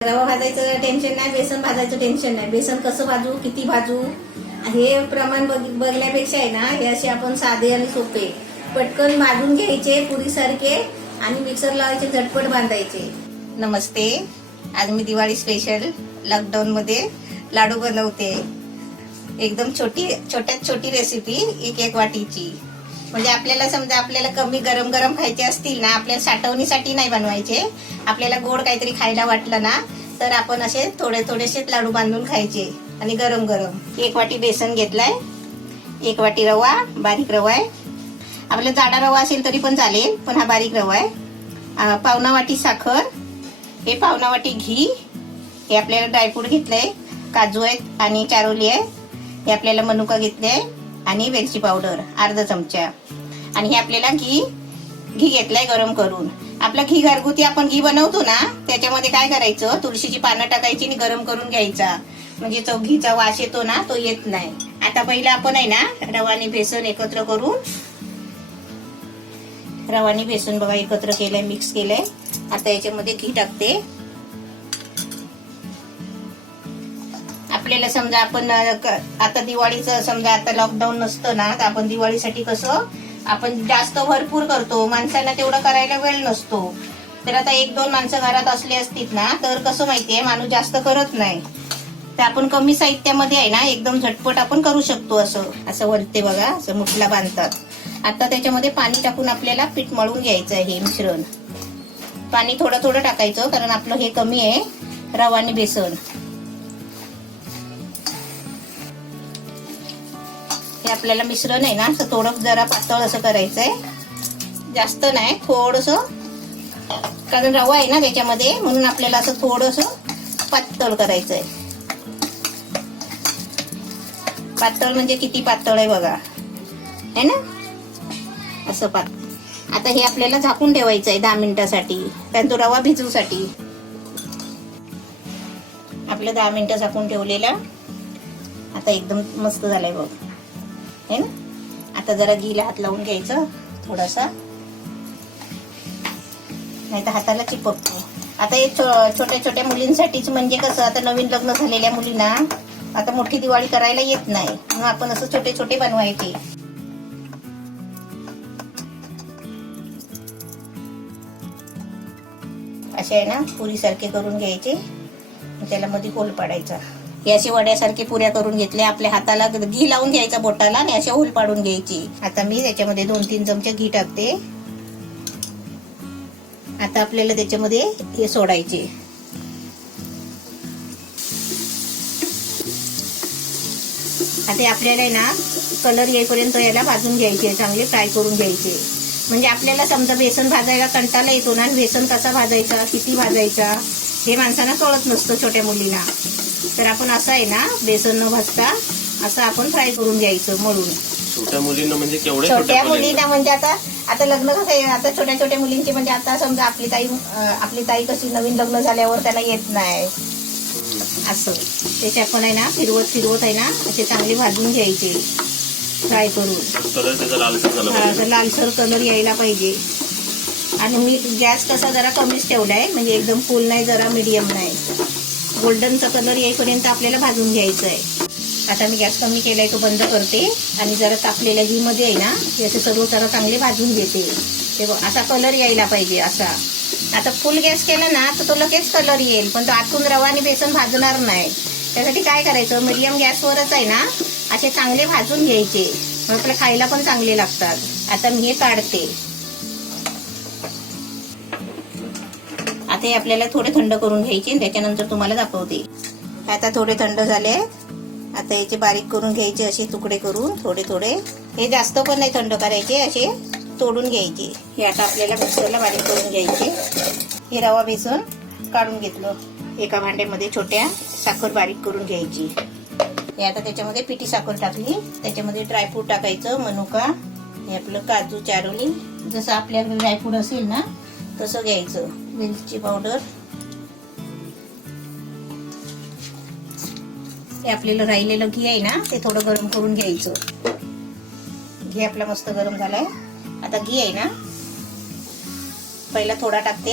रवा भाजायचं टेन्शन नाही, बेसन भाजायचं टेन्शन नाही. बेसन कसं भाजू, किती भाजू हे प्रमाण बघण्यापेक्षा आहे ना, हे असे आपण साधे आणि सोपे पटकन भाजून घ्यायचे पुरीसारखे आणि मिक्सर लावायचे, झटपट बांधायचे. नमस्ते, आज मी दिवाळी स्पेशल लॉकडाऊन मध्ये लाडू बनवते. एकदम छोट्यात छोटी रेसिपी, एक वाटीची. म्हणजे आपल्याला समजा आपल्याला कमी गरम गरम खायचे असतील ना, आपल्याला साठवणीसाठी नाही बनवायचे, आपल्याला गोड काहीतरी खायला वाटलं ना तर आपण असे थोडेसे लाडू बांधून खायचे आणि गरम गरम. 1 वाटी बेसन घेतलाय, 1 वाटी रवा, बारीक रवा आहे. आपल्याला जाडा रवा असेल तरी पण चालेल, पण हा बारीक रवा आहे. पावणा वाटी साखर, हे पावणा वाटी घी, हे आपल्याला ड्रायफ्रूट घेतलंय, काजू आहेत आणि चारोली आहे, हे आपल्याला मनुका घेतले आणि वेलची पावडर अर्धा चमचा. आणि हे आपल्याला घी घेतलंय गरम करून. आपलं घी घरगुती आपण घी बनवतो ना, त्याच्यामध्ये काय करायचं, तुळशीची पानं टाकायची आणि गरम करून घ्यायचा, म्हणजे तो घीचा वास येतो ना, तो येत नाही. आता पहिला आपण आहे ना रवा आणि बेसन एकत्र करून, रवा आणि बेसन बघा एकत्र केलंय, मिक्स केलंय. आता याच्यामध्ये घी टाकते. आपल्याला समजा आपण आता दिवाळीचं समजा आता लॉकडाऊन नसतं ना, तर आपण दिवाळीसाठी कसं आपण जास्त भरपूर करतो, माणसाला तेवढं करायला वेळ नसतो. तर आता 1-2 माणसं घरात असले असतील ना, तर कसं माहितीये, माणूस जास्त करत नाही, तर आपण कमी साहित्यामध्ये आहे ना एकदम झटपट आपण करू शकतो. असं वरते बघा, असं मुठला बांधतात. आता त्याच्यामध्ये पाणी टाकून आपल्याला पीठ मळून घ्यायचं आहे. हे मिश्रण पाणी थोडं टाकायचं, कारण आपलं हे कमी आहे रवा आणि बेसन. हे आपल्याला मिश्रण आहे ना असं थोडं जरा पातळ असं करायचंय, जास्त नाही, थोडंसं, कारण रवा आहे ना त्याच्यामध्ये, म्हणून आपल्याला असं थोडंसं पातळ करायचंय. पातळ म्हणजे किती पातळ आहे बघा, है ना, असं पातळ. आता हे आपल्याला झाकून ठेवायचं आहे 10 मिनिटासाठी, कारण तो रवा भिजूसाठी. आपलं 10 मिनिटं झाकून ठेवलेलं आता एकदम मस्त झालंय बघ, है ना. आता जरा घीला हात लावून घ्यायचं थोडासा, नाही तर हाताला चिपकतो. आता हे छोट्या मुलींसाठीच, म्हणजे कसं आता नवीन लग्न झालेल्या मुलींना आता मोठी दिवाळी करायला येत नाही, म्हणून आपण असं छोटे बनवायचे. असे आहे ना पुरीसारखे करून घ्यायचे, त्याला मध्ये होल पाडायचा. हे असे वड्यासारखे पुऱ्या करून घेतल्या. आपल्या हाताला घी लावून घ्यायचा बोटाला आणि असे होल पाडून घ्यायची. आता मी त्याच्यामध्ये 2-3 चमचे घी टाकते. आता आपल्याला त्याच्यामध्ये हे सोडायचे. आता आपल्याला ना कलर येईपर्यंत याला भाजून घ्यायचे, चांगले फ्राय करून घ्यायचे. म्हणजे आपल्याला समजा बेसन भाजायला कंटाळा येतो ना, बेसन कसा भाजायचा, किती भाजायचा हे माणसांना कळत नसतं, छोट्या मुलींना. तर आपण असं आहे ना बेसन न भाजता असं आपण फ्राय करून घ्यायचं मळून. छोट्या मुलींना म्हणजे केवढ्या छोट्या मुलींना म्हणजे आता लग्न कसं आहे, आता छोट्या मुलींची म्हणजे आता समजा आपली ताई कशी नवीन लग्न झाल्यावर त्याला येत नाही, असं त्याच्या आपण आहे ना फिरवत आहे ना असे चांगले भाजून घ्यायचे, फ्राय करून. लालसर कलर यायला पाहिजे. आणि मी गॅस कसा जरा कमीच ठेवलाय, म्हणजे एकदम फुल नाही, जरा मीडियम नाही. गोल्डनचा कलर येईपर्यंत आपल्याला भाजून घ्यायचं आहे. आता मी गॅस कमी केलाय, तो बंद करते आणि जरा तापलेल्या घी मध्ये आहे ना याचे सर्व जरा चांगले भाजून घेते. ते बघ असा कलर यायला पाहिजे असा. आता फुल गॅस केला ना तर तो लगेच कलर येईल, पण तो आतून रवा आणि बेसन भाजणार नाही. त्यासाठी काय करायचं, मीडियम गॅसवरच आहे ना असे चांगले भाजून घ्यायचे, मग आपल्याला खायला पण चांगले लागतात. आता मी हे काढते. आता हे आपल्याला थोडे थंड करून घ्यायचे, त्याच्यानंतर तुम्हाला दाखवते. आता थोडे थंड झाले. आता याचे बारीक करून घ्यायचे, असे तुकडे करून थोडे. हे जास्त पण नाही थंड करायचे, असे तोडून घ्यायचे. हे आता आपल्याला मिक्सरला बारीक करून घ्यायचे. हे रवा बेसन काढून घेतलं. एका भांड्यामध्ये छोट्या साखर बारीक करून घ्यायची. हे आता त्याच्यामध्ये पिठी साखर टाकली, त्याच्यामध्ये ड्रायफ्रूट टाकायचं, मनुका, हे आपलं काजू, चारोली, जसं आपल्याकडे ड्रायफ्रूट असेल ना तसं घ्यायचं. वेलची पावडर, हे आपल्याला राहिलेलं घी आहे ना ते थोडं गरम करून घ्यायचं. घी आपला मस्त गरम झालाय. आता घी आहे ना पहिला थोडा टाकते,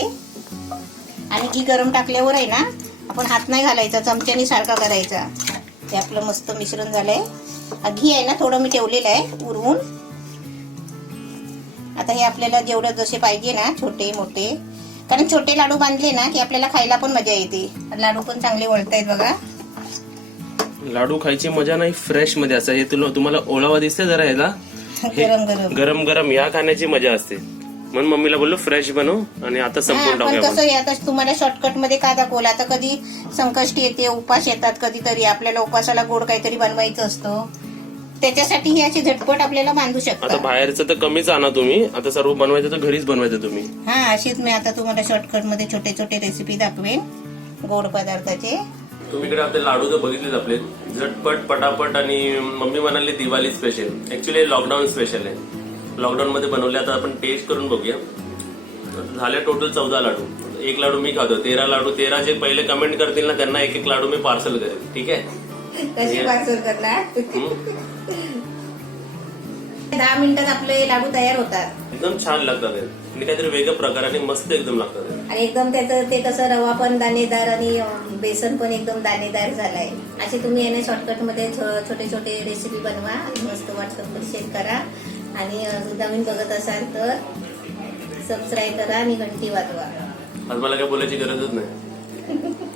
आणि घी गरम टाकल्यावर आहे ना आपण हात नाही घालायचा, चमच्यानी सारखा करायचा. ते आपलं मस्त मिश्रण झालंय. घी आहे ना थोडं मी ठेवलेलं आहे उरवून. आता हे आपल्याला जेवढं जसे पाहिजे ना, छोटे मोठे, कारण छोटे लाडू बांधले ना की आपल्याला खायला पण मजा येते. लाडू पण चांगले वळतायत बघा. लाडू खायची मजा नाही फ्रेश मध्ये असं. हे तुम्हाला ओळावा दिसते जरा ह्याला, गरम गरम गरम गरम या खाण्याची मजा असते. म्हणून मम्मीला बोललो फ्रेश बनव आणि आता संपून पण टाकूया कसं आहे, आता तुम्हाला शॉर्टकट मध्ये का दाखवलं. आता कधी संकष्टी येते, उपास येतात कधीतरी, आपल्याला उपासाला गोड काहीतरी बनवायचं असतं, त्याच्यासाठी ही अशी झटपट आपल्याला बांधू आता शकता. बाहेरचं तर कमीच आणा तुम्ही. आता सर्व बनवायचं तर घरीच बनवायचं तुम्ही. हा, अशीच मी आता तुम्हाला शॉर्टकट मध्ये छोटे छोटे रेसिपी दाखवेन गोड पदार्थाचे. तुम्ही इकडे आपले लाडू तर बघितलेच आपले, झटपट पटापट. आणि मम्मी म्हणाली Diwali special, actually lockdown special आहे. लॉकडाऊन मध्ये बनवले. आता आपण टेस्ट करून बघूया. झाले टोटल 14 लाडू. एक लाडू मी खातो, 13 लाडू. 13 जे पहिले कमेंट करतील ना त्यांना एक एक लाडू मी पार्सल करेल. ठीक आहे? कशी पार्सल करणार? 10 मिनिटात आपले लाडू तयार होतात. एकदम छान लागतात ते. आणि काहीतरी वेगळ्या प्रकाराने मस्त एकदम लागतात. आणि एकदम त्याचं ते कसं रवा पण दाणेदार आणि बेसन पण एकदम दाणेदार झालाय. असे तुम्ही याने शॉर्टकट मध्ये छोटे छोटे रेसिपी बनवा आणि मस्त व्हॉट्सअपवर शेअर करा. आणि नवीन बघत असाल तर सबस्क्राईब करा आणि घंटी वाजवा. आज मला काय बोलायची गरजच नाही.